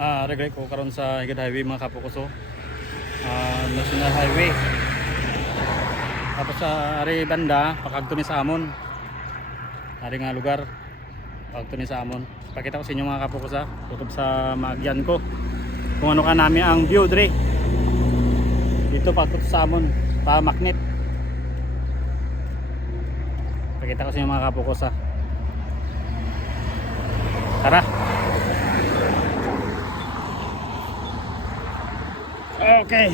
Regrek ko karon sa Higad Highway mga kapukuso. National Highway. Tapos sa ari banda pakadto ni sa amon. Ari nga lugar pakadto ni sa amon. Pakita ko sa inyo mga kapukusa, tutob sa maagyan ko. Kung ano ka nami ang view dire. Dito pakadto sa amon, pa Maknet. Pakita ko sa inyo mga kapukusa. Tara. Okay.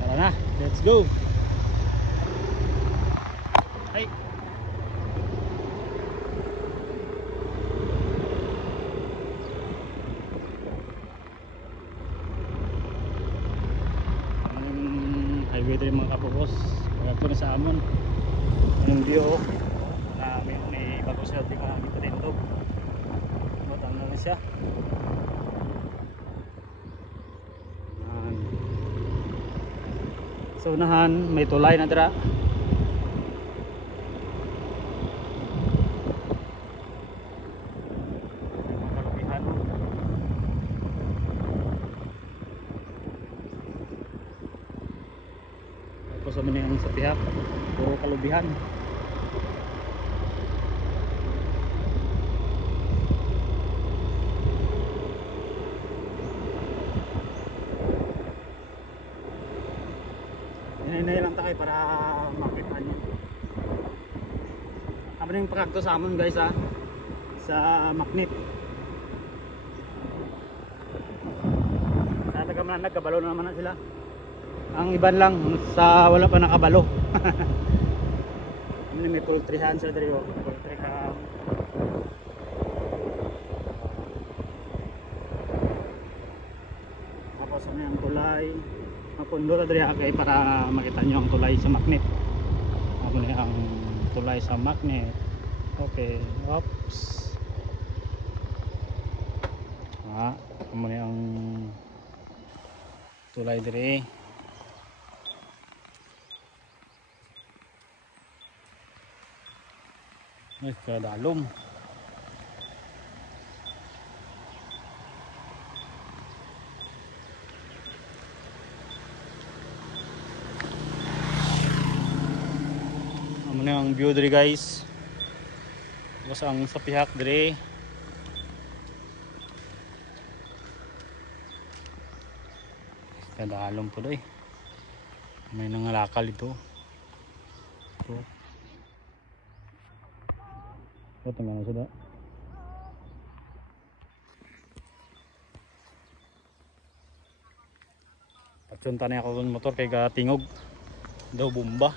Tara na, let's go. Hey. Highway din mga kapukos. Pagkato na sa amon. Yung view na may bago siya di makakita din ito. Matang na siya. So unahan may tulay na dira. Tapos sa mga sa pihak puro kalubihan. Hinay lang tayo para makita nyo. Kami yung pakagto sa amon guys ha, sa Maknet. Nagkabalo na naman na sila. Ang iban lang sa wala pa nakabalo. May poultryhan sila dito. Poultry ka. Tapos ano yung tulay. Mapundo na dito kay para makita nyo ang tulay sa Maknet. Ako na ang tulay sa Maknet. Okay. Oops. Ako na ang tulay dito. Ay, kadalom. Ano na ang view diri guys. Tapos ang sa pihak diri. Kadalom po doy. May nangalakal ito. Ito. Ito nga na sila. Patsunta na ako ng motor kay gatingog daw bomba.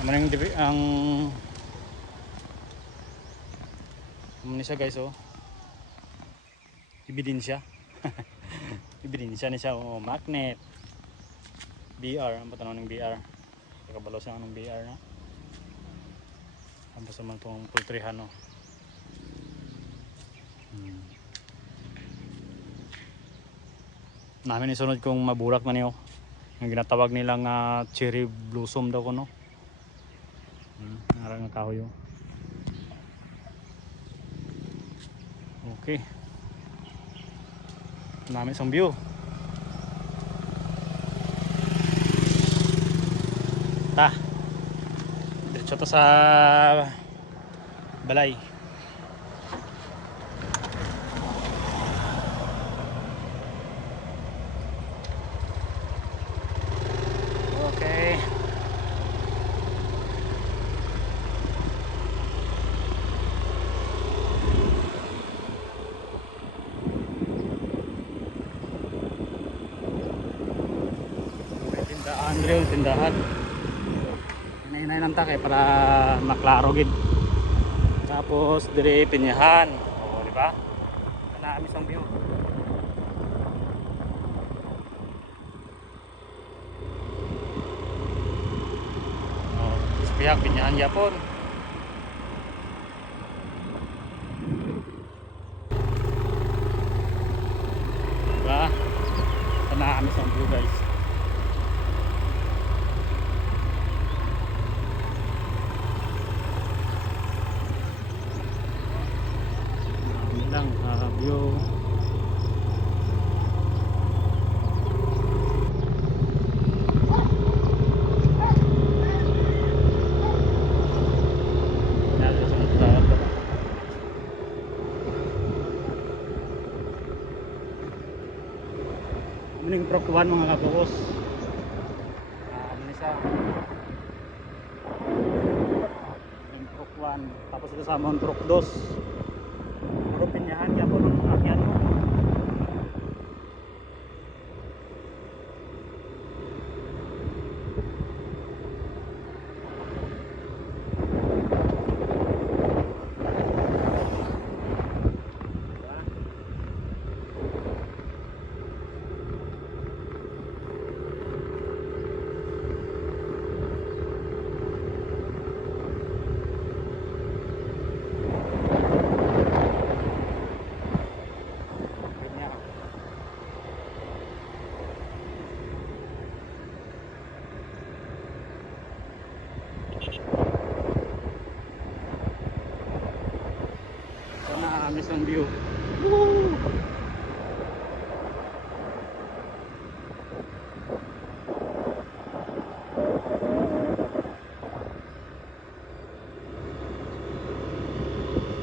Naman ang naman siya guys oh. Ebidensya. Ebidensya ni siya oh, Maknet. BR, ang patanong ng BR. Kabalo siya ng BR na. Tapos naman itong poultryhan no. Namin isunod kong maburak man yun. Yung ginatawag nilang cherry blossom daw ko no. Narang ng kahoy yun. Okay. Namin isang view. Diretso to sa balay. Okay. May tindahan rin, tindahan. Hinay lang ta kay para maklaro gid. Tapos dire pinyahan. Oh, di ba? Naamis ang view. Oh, sa pihak pinyahan yapon. view. Yung Proc 1 mga kabukos. Isa yung Proc 1 tapos kasama ang Proc 2. Puro pinyahan yan po ng akyan mo. Nakakamiss ang view. Woo!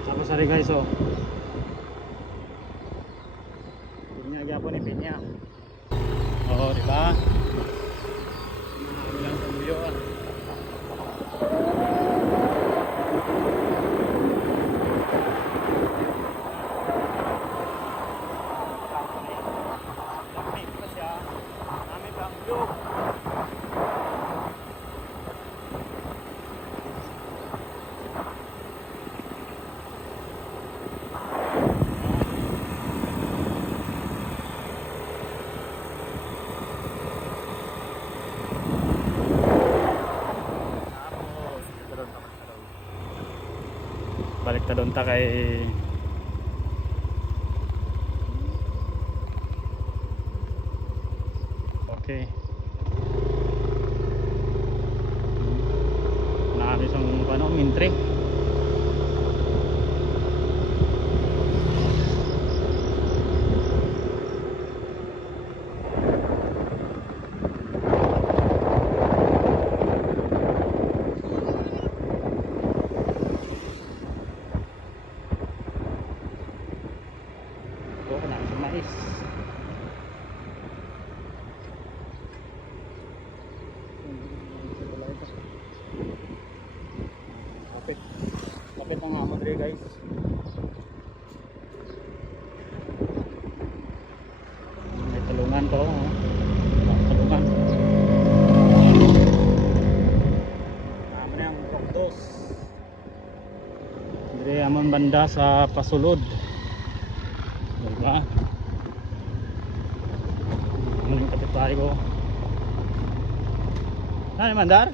Tapos sari guys, oh. Pinya gyapon ni pinya. Oh, di ba? Nakakamiss ang view. Balik ta doon ta kay okay. Nakami sang ano, mintre. Mais. Kapit ang hamon rin guys. May talungan to, oh. Talungan. Naman na yung Proc 2. Dire amon banda sa pasulod. Diba? Ang kapitbahay ko. Ano mandar?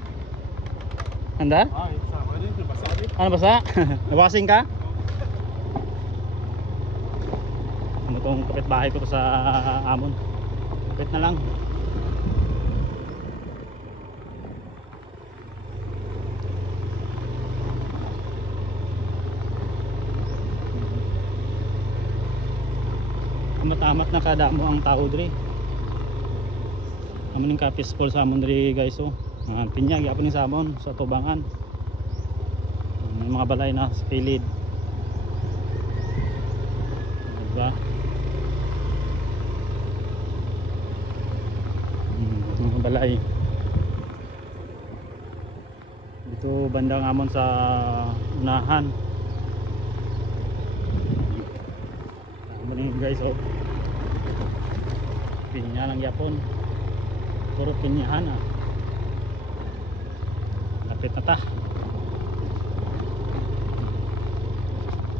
Mandar? Ah, sama din, basa din. Ano basa? Nabasing ka? Ano tong kapitbahay ko to sa amon? Kapit na lang. Amat-amat na kada mo ang tao diri. Amo ning ka-peaceful sa amon diri guys, oh. Pinya gyapon ni sa amon sa tubangan. May mga balay na sa pilid. Diba? Mga balay. Dito bandang amon sa unahan. Guys, oh. Pinya lang yapon. Puro pinyahan, ah. Lapit na ta.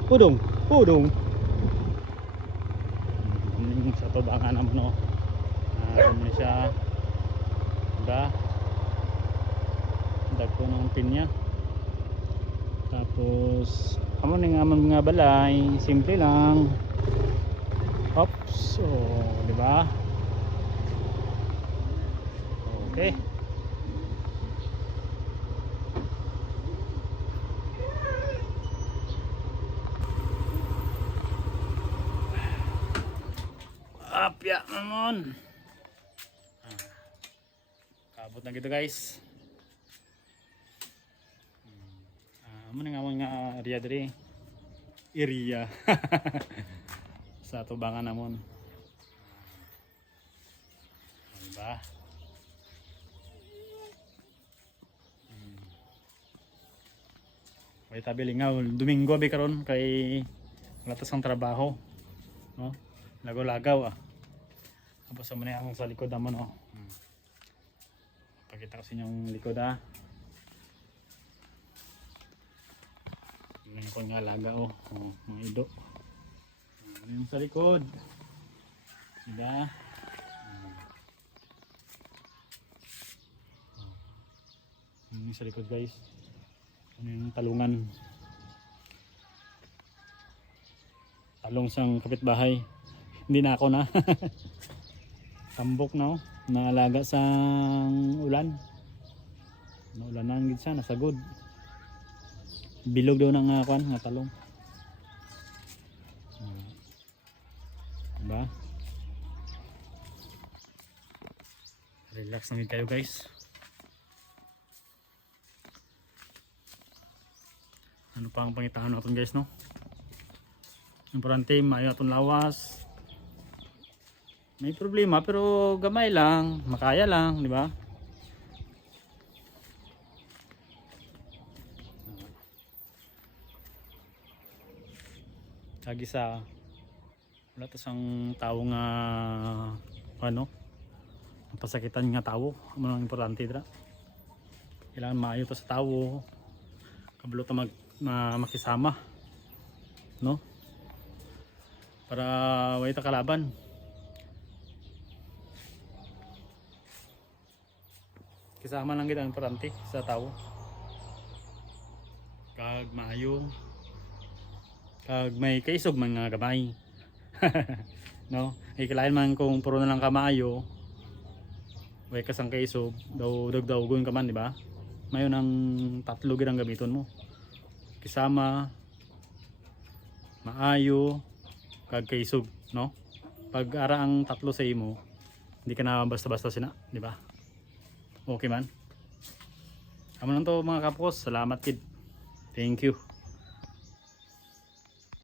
Pudong, pudong. Sa tubangan naman, oh. Ano siya. Diba? Dagko ng pinya. Tapos amo ning amon mga balay, simple lang. Oops, oh, di ba? Okay. Apya naman. Kaabot na gito guys. Amo na nga mga area diri. Area. Sa tubangan namon. Diba? May tabi lingaw. Domingo abi karon kay wala tas ang trabaho. No? Lagaw-lagaw ah. Tapos mo na ang sa likod naman oh. Pakita ko sa inyong likod ah. Tingnan ko nga laga oh. Mga ido. Yung sa likod. Diba? Yung sa likod guys. Ano yung talungan. Talong sang kapitbahay. Hindi na ako na. Tambok na oh. Naalaga sa ulan. Naulan na gid siya, nasagod. Bilog daw ng kwan nga talong. Diba? Relax lang kayo guys. Ano pa ang pangitahan natin guys no? Importante maayo atong lawas. May problema pero gamay lang, makaya lang, di ba? Lagi sa wala to sang tao nga ano? Pasakitan nga tao, ano ang importante dira. Kailangan maayo to sa tao. Kabalo ta makisama. No? Para way ta kalaban. Kisama lang gid ang importante sa tao. Kag maayo. Kag may kaisog mga gamay. No? Ay kailangan man kung puro na lang ka maayo. Way kasang kaisog, daw dagdagon ka man, di ba? Mayo nang tatlo gid ang gamiton mo. Kisama, maayo, kag kaisog, no? Pag ara ang tatlo sa imo, hindi ka na basta-basta sina, di ba? Okay man. Amo lang to mga kapos. Salamat kid. Thank you.